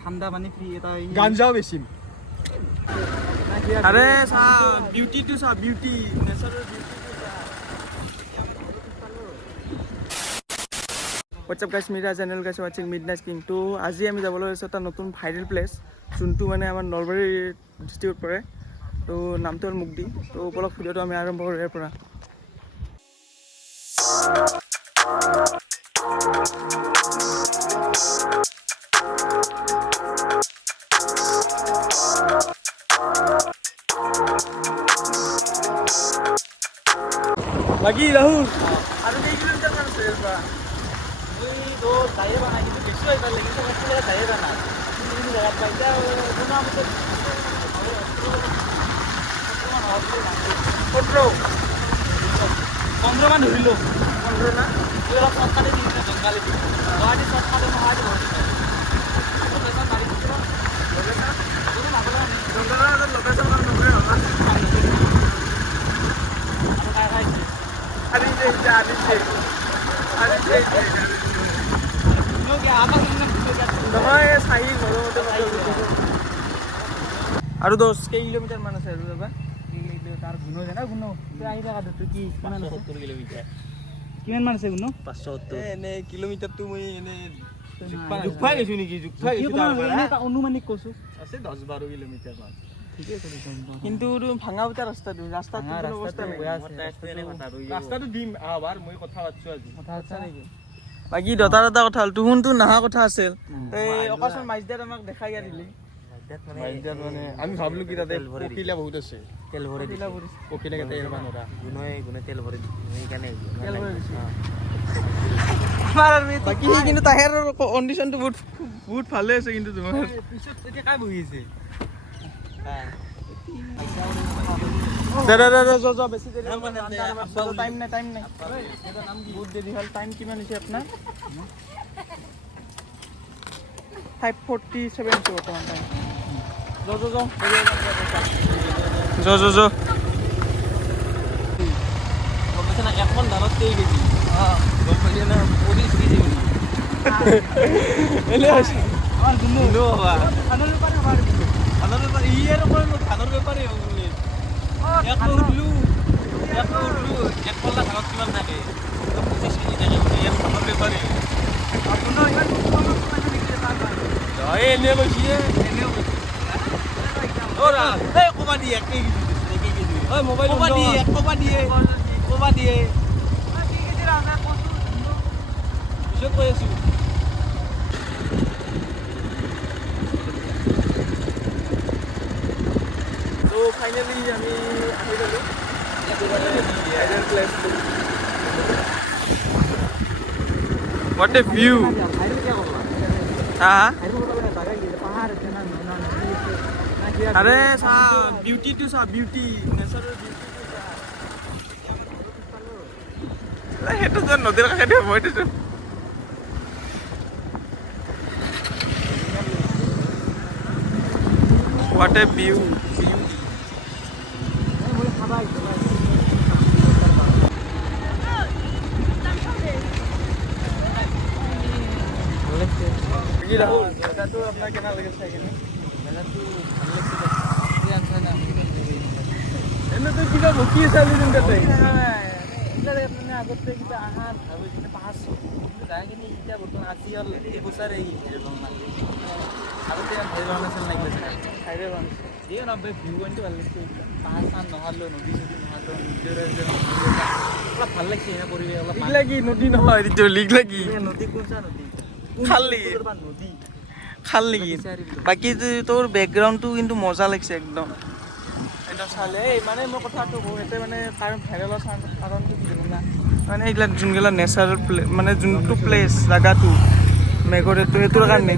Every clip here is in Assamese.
ঠাণ্ডা পানী ফ্ৰী এটা গাঞ্জাও বেছিম আৰে চা বিউটিটো চা বিউটি নেচাৰৰ বিউটি হোৱাটছআপ গাইছ মিৰা চেনেল গাইছ ৱাচিং মিডনাইট কিং তো আজি আমি যাবলৈ লৈছোঁ এটা নতুন ভাইৰেল প্লেচ যোনটো মানে আমাৰ নলবাৰী ডিষ্ট্ৰিক্টত পৰে তো নামটো হ'ল মুগদি তো উপলক ভিডিঅ'টো আমি আৰম্ভ কৰোঁ ইয়াৰ পৰা বাকী ৰাহুল আৰু কেই কিলোমিটাৰ মান আছে ইয়াৰ পৰা মই তো যায়ে পোৱা নাই কিন্তু বেছি হৈ পাৰিলে কিন্তু যায়ে পোৱা নাই কিন্তু জেগাত পাই এতিয়া শুনা মতে 15 মান ধৰিলোঁ 15 না এই অলপ চটকালে দি জংঘালে দি গুৱাহাটী চটকালে নহয় আৰু 10 কিলোমিটাৰ মান আছে আৰু যাবা তাৰ গুণ জানা গুণ আহি থকা তো কি 570 কিলোমিটাৰ কিমান মান আছে গুণ 570 এনে কিলোমিটাৰটো মই এনে জুকফাই গৈছো নেকি জুকফাই গৈছো এটা অনুমানিক কৈছো আছে 10-12 কিলোমিটাৰ মান ঠিক আছে কিন্তু ভাঙা উঠা ৰাস্তাটো ৰাস্তাটো দিম আবাৰ মই কথা পাতিছো আজি কথা আছে নেকি বাকি দটা কথা হ'ল তুহুনটো নাহা কথা আছিল এই অকাশন মাইজদাত আমাক দেখাই গা দিলি মাইজদাত মানে আমি ভাবলো কি তাতে কোকিলা বহুত আছে তেল ভরে দিলা কোকিলা কে তেল বানরা গুনে তেল ভরে এইখানে তেল ভরে দিছি মারার বাকি কিন্তু তাহের কন্ডিশনটো বহুত ভালে আছে কিন্তু তোমাৰ পিছত এতিয়া কাই বহি আছে হ্যাঁ যা বেছি দেৰি টাইম নাই বহুত দেৰি হ'ল টাইম কিমান হৈছে আপোনাৰ 5:47 বৰ্তমান টাইম যা না এখন ধানত কেই কেজি গম পাইছে না 25 কেজি এলে আছে আমার গুনো বাবা ধানৰ বেপাৰে আমাৰ ধানৰ বেপাৰে ইয়াৰ ওপৰত ধানৰ বেপারে হলে এক উঠলু এক পল্লা ধানত কিমান থাকে 25 কেজি থাকে ইয়াৰ ধানৰ বেপাৰে আপোনাৰ ইমান কম হয় এনে কৈছে এনে ওরা এই কবা দিয়ে এক কেজি ওই মোবাইল কবা দিয়ে কবা দিয়ে কি কেজি রাখা কত পিছত কৈ আছো তো ফাইনালি আমি আহি গলো viral place what a view হ্যাঁ আৰে সা বিউটি টু সা বিউটি নেচাৰৰ বিউটি সেইটো যে নদীৰ কাষে মই দিছো what a view কি ৰাহুল মেলাটো আপোনাৰ কেনে লাগিছে চাই কিনে মেলাটো ভাল লাগিছে আনছা না এনে তো কিবা বকি আছে যেন তাতে মানে আগতে কিবা আহাৰ ভাবে যেনে পাঁচ যায় কিনে এতিয়া বৰ্তমান আজি হ'ল এই বছৰে আগতে ভাইৰেল নাছিল লাগিলে ভাইৰেল দিয়ে নব্বৈ ভিউ পইণ্টটো ভাল লাগিছে পাহাৰ চান নহ'লেও নদী চদী নহ'লেও অলপ ভাল লাগিছে এনে পৰিৱেশ অলপ লিগ লাগি নদী নহয় লিগ লাগি নদী কোনচা নদী খাল বাকি তোৰ বেকগ্ৰাউণ্ডটো কিন্তু মজা লাগিছে একদম একদম চালে মানে মই কথাটো কওঁ ইয়াতে মানে কাৰণ ভাইৰেলৰ কাৰণটো কি জানো মানে এইবিলাক যোনবিলাক নেচাৰেল মানে যোনটো প্লেচ জেগাটো মেঘৰেটো সেইটোৰ কাৰণে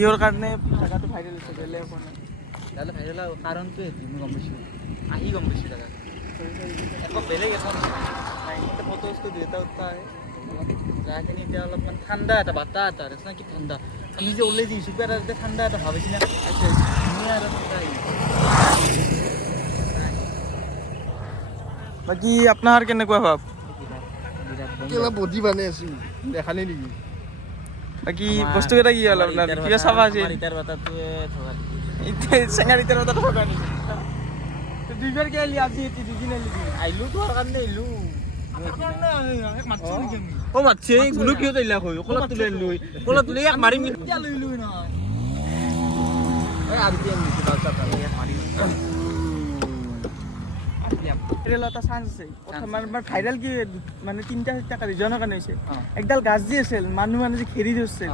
ইয়ৰ কাৰণে জেগাটো ভাইৰেল হৈছে বেলেগ নাই ভাইৰেলৰ কাৰণটো সেইটো মই গম পাইছোঁ আহি গম পাইছোঁ জেগা একো বেলেগ এখন ফটোজটো দুটা উঠা আহে জাগাখিনি এতিয়া অলপমান ঠাণ্ডা এটা বতাহ এটা দেখোন কি ঠাণ্ডা আমি যে ওলাই দিছোঁ কিবা এটা ঠাণ্ডা এটা ভাবিছি না ধুনীয়া এটা বাকী আপোনাৰ কেনেকুৱা ভাব কেলা বডি বানাই আছো দেখা নাই নেকি বাকি বস্তু কেইটা কি হ'ল আপোনাৰ কিবা চাবা আছে ইটাৰ বাটাটোৱে থকা চেঙাৰ ইটাৰ কথা থকা নেকি দুইবাৰ কে আলি আজি এতি দুদিন আলি আহিলো তোৰ কাৰণে আহিলো ও মাছে গুলো কিয় দিলা হয় কলা তুলে এক মাৰিম এতিয়া লৈ লৈ নহয় আৰু কি আমি বাচ্চা মাৰি ভাইরাল একটা চান্স আছে মানে ভাইরাল কি মানে 3-4 টাকা রিজনের কারণে হইছে একডাল গাছ দি আছিল মানুহ মানে যে ঘেৰি ধৰছে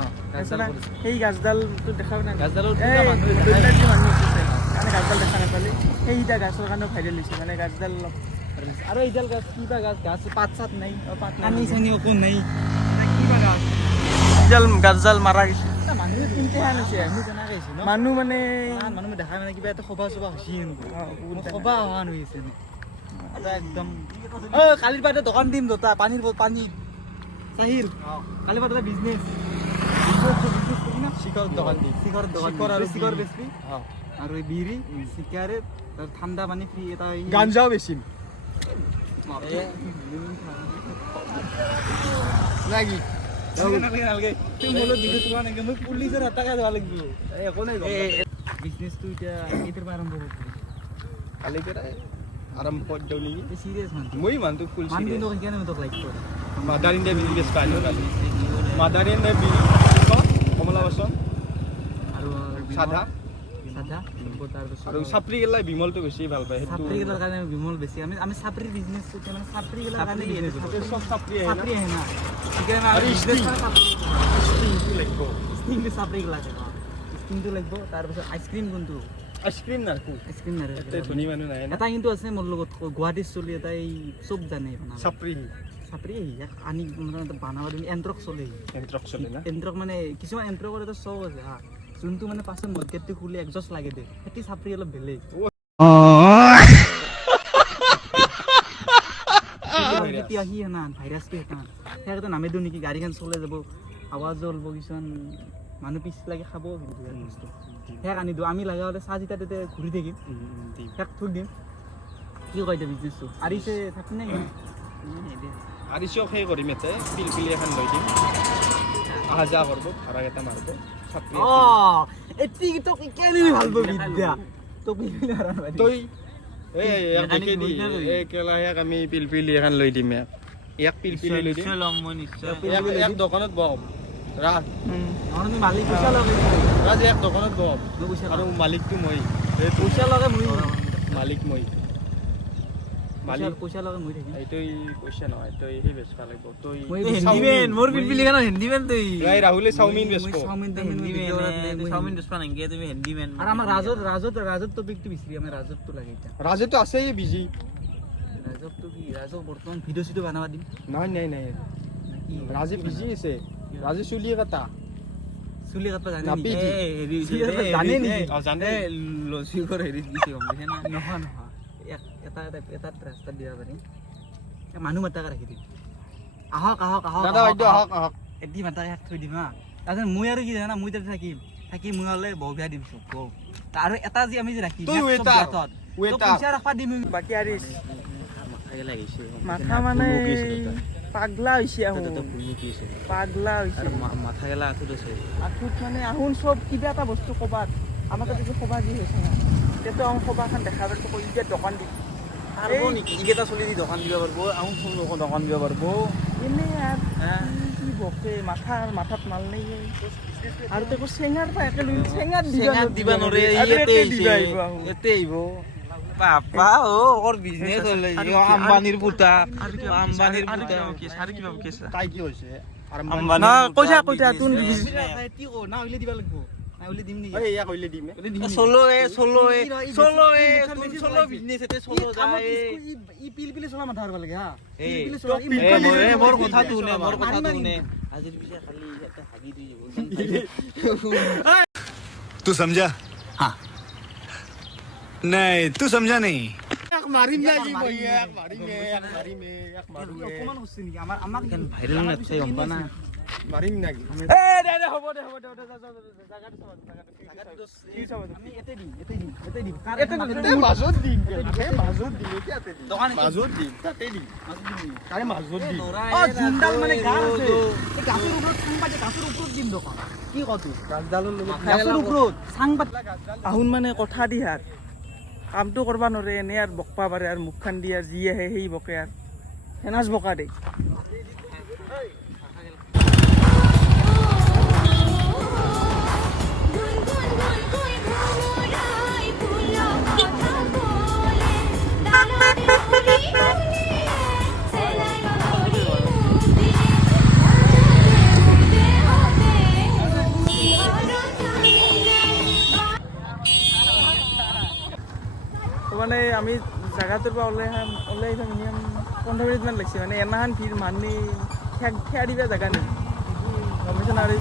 সেই গাছডাল তো দেখাও না গাছডালৰ মানুহ আছে মানে গাছডাল দেখা নাপালে সেইটা গাছৰ কাৰণে ভাইৰাল হৈছে মানে গাছডাল আৰু এইডাল গাছ কিবা গাছ পাত চাত নাই পাত পানী চানি একো নাই কিবা গাছ গাছডাল মাৰা গৈছে মানুহে তিনটে হান হৈছে আমি কেনেকৈ হৈছে ন মানুহ মানে মানুহ দেখা মানে কিবা এটা সভা চভা হৈছে সভা হান হৈছে এটা একদম কালিৰ পৰা দোকান দিম দুটা পানীৰ পানী চাহিল কালিৰ পৰা বিজনেছ শিখৰ দোকান দিম শিখৰ আৰু শিখৰ বেচবি আৰু বিড়ি চিগাৰেট আৰু ঠাণ্ডা পানী ফ্ৰী এটা গাঞ্জাও বেচিম নাকি পুলিচৰ হাতাকে যাব লাগিব একো নাই বিজনেছটো এতিয়া এইটোৰ পৰা আৰম্ভ হ'ব কালি কেইটাই আৰম্ভ কৰি দিওঁ নেকি চিৰিয়াছ মানুহ মই মানুহটো ফুল মানুহটো সেইকাৰণে মই তোক লাইক কৰোঁ মাদাৰ ইণ্ডিয়া বিজনেছ পাইলোঁ মাদাৰ ইণ্ডিয়া কমলা বাচন আৰু সাধা সাধা তাৰপিছত আৰু চাপৰি গেলাই বিমলটো বেছি ভাল পায় চাপৰি গেলাৰ কাৰণে বিমল বেছি আমি চাপৰি বিজনেছ মানে চাপৰি গেলাৰ কাৰণে চব চাপৰি চাপৰি আহে না সেইকাৰণে আৰু ষ্টিংটো লাগিব স্কিনটো চাপৰি গেলা স্কিনটো লাগিব তাৰপিছত আইচক্ৰীম কোনটো আইচক্ৰীম নাৰাখোঁ আইচক্ৰীম নাৰে ধনী মানুহ নাই এটা কিন্তু আছে মোৰ লগত গুৱাহাটীত চলি এটাই চব জানে চাপৰি চাপৰি আনি মানে বানাব দিম এণ্ট্ৰক চলে এণ্ট্ৰক চলে না এণ্ট্ৰক মানে কিছুমান এণ্ট্ৰকৰ এটা চব আছে হা যোনটো মানে পাছত মদগেটটো খুলি একজষ্ট লাগে দে সেইটো চাপৰি অলপ বেলেগ এতিয়া আহি না ভাইৰাছটো সেইকাৰণে সেইকাৰণে নামে দিওঁ নেকি গাড়ীখন চলাই যাব আৱাজ ওলাব কিছুমান মানুহ পিছ লাগে খাব কিন্তু বস্তু সেয়াক আনি দিওঁ আমি লগা হ'লে চাহ যেতিয়া তেতিয়া ঘূৰি থাকিম সেয়াক থৈ দিম কি কয় এতিয়া বিজনেছটো আৰিছে থাকি নাই আৰু চিয়ক সেই কৰিম ইয়াতে পিলপিলি এখন লৈ দিম অহা যোৱা কৰিব ভাড়া কেইটা মাৰিব চাপৰি তোক কেনেকৈ ভাল পাবি বিদ্যা তোক তই ইয়াক দেখি দি এই কেলা ইয়াক আমি পিলপিলি এখন লৈ দিম ইয়াক পিলপিলি লৈ দিম ইয়াক দোকানত বহাম ৰাজ মালিক পইচা লগাই ৰাজ ইয়াক দোকানত বহাম আৰু মালিকটো মই পইচা লগাই মই মালিক মই মালিক পইচা লগাই মই থাকিম এইটোই পইচা নহয় তই সেই বেচবা লাগিব তই হেণ্ডিমেন মোৰ পিলপিলি কেন হেণ্ডিমেন তই ৰাহুলে চাওমিন বেচব চাওমিন বেচবা নাংগে তুমি হেণ্ডিমেন আৰু আমাৰ ৰাজত টপিকটো বিচাৰি আমাৰ ৰাজতটো লাগে এতিয়া ৰাজেতো আছে বিজি ৰাজকটো কি ৰাজক বৰ্তমান ভিডিঅ' চিডিঅ' বনাব দিম নাই ৰাজে বিজি আছে ৰাজে চুলিয়ে কাটা চুলি কাটবা জানে নাপি নেকি হেৰি জানে নেকি জানে লচিকৰ হেৰি দিছে গম পাইছে না নহয় এটা ৰাস্তা দিয়া পাৰি মানুহ মাতাকে ৰাখি দিম আহক দাদা বাইদেউ আহক এটি মাতাকে থৈ দিম হা তাৰপিছত মই আৰু কি জানা মই তাতে থাকি মই হ'লে বৰ বিয়া দিম চব আৰু এটা যি আমি যে ৰাখিম পইচা ৰাখবা দিম বাকী আৰিছ মাথাকে লাগিছে মাথা মানে পাগলা হৈছে পাগলা হৈছে মাথা গেলা আঁঠুত আছে আঁঠুত মানে আহোন চব কিবা এটা বস্তু ক'বাত আমাৰ তাতে যে সভা যি হৈছে না তেতিয়া আমি সভাখন দেখা পাইছোঁ কৈ এতিয়া দোকান দিম পারবো নাকি ইগেটা চলি দি দোকান দিবা পারবো আউন ফোন দোকান দিবা পারবো এনে আর কি বকে মাথাত মাল নেই আর তো সেঙ্গার পা একে লই সেঙ্গার দিবা নরে এতে আইব বাবা ও ওর বিজনেস হইলে আম্বানির পুতা আর কি ভাব কেস তাই কি হইছে আম্বানি না কইতা তুন কি কো না হইলে দিবা লাগবো না হইলে দিম নি এই ইয়া কইলে দিমে সোলো বিজনেস এতে সোলো যায় ই পিলপিলি সোলা মাথা হারবা লাগে হা পিলপিলি সোলা মোর কথা তুনে আজির পিছে খালি এটা হাগি দি तू समझा हाँ नहीं तू समझा नहीं মারিম লাগি বই এক মারিমে অপমান হচ্ছে নাকি আমার আমাকে ভাইরাল না চাই অম্বা না মারিম নাকি এ দে হ'ব দে জাগাটো চাব আমি এতে দিম এতে দিম এতে দিম এতে মাজত দিম মাজত দিম এতিয়াতে দিম মাজত দিম তাতে দিম তাৰে মাজত দিম অ জুনডাল মানে গাছ আছে এই গাছৰ ওপৰত চাং পাতি গাছৰ ওপৰত দিম দোকান কি কতো গাছডালৰ লগত গাছৰ ওপৰত চাং পাতি আহুন মানে কথা দি হাত কামটো কৰবা নৰে এনে আৰু বকবা পাৰে আৰু মুখখান দি আৰু যি আহে সেই বকে আৰু সেনাজ বকা দে মানে আমি জাগাটোৰ পৰা ওলাই মিনিমাম 15 মিনিটমান লাগছে মানে এনাহান ভিৰ মানুহ খেয়া দিবা জাগা নেই গম পাইছা না আৰু